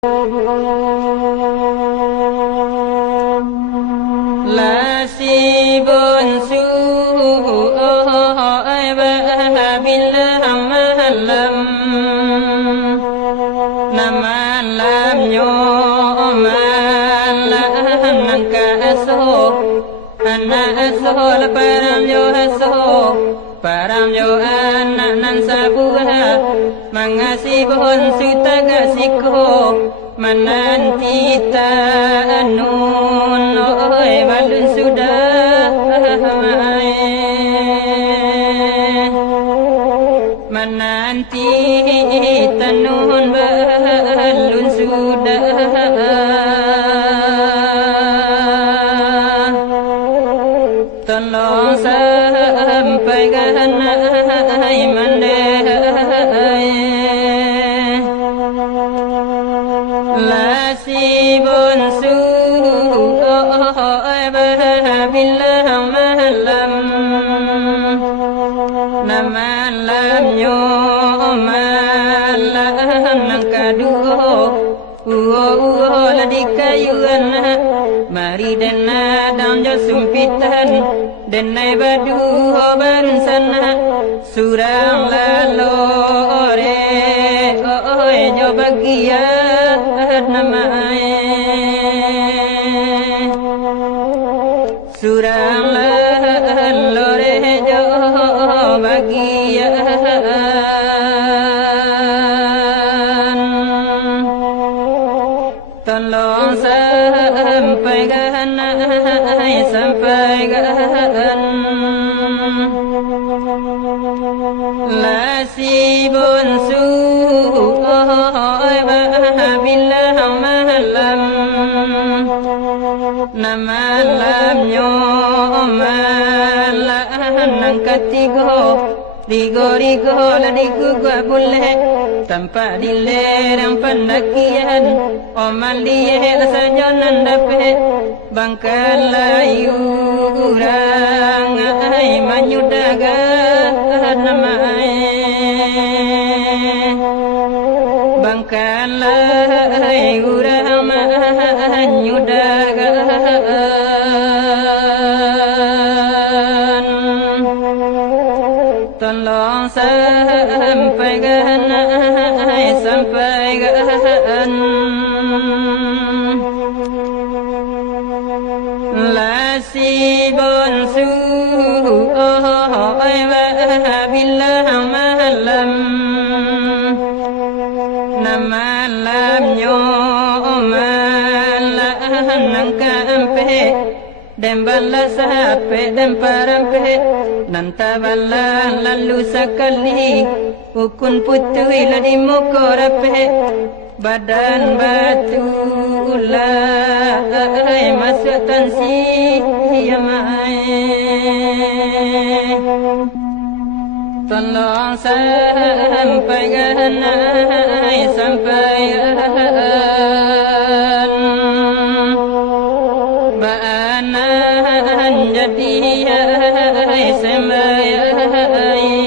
La si bun su oi ba billah malam nama lam yo malam nangka aso ana aso la param yo aso param yo anak nan sabuha mangasi bun su tagasiko menanti tanun oi balun sudah menanti tanun balun sudah tolong sampaikan ai mandai la si bun su oi ba billah malam nama lam yo malam nangka duo la dikayuan mari dan adam jo sumpitan dan nai badu barun sana surang lalore oi jo bagia namai surang lalore jo bagia tolong sampaikan la si bun su oi ba billah malam nama lam yo malam nang katigo rigo la digu gua boleh tanpa dilerang pendakian omal dia sajonan dapat bangkalayu urang ai manyudaga namai bangkalayu urang manyudaga tolong sampaikan la si bun su oi ba billah malam nama lam yo malam nangka ampe dem bala sape dem parampe nanta bala lalu sakali ukun putui ladi mukorape badan batu ulai masuk tansi yamai tolong sampaikan sampai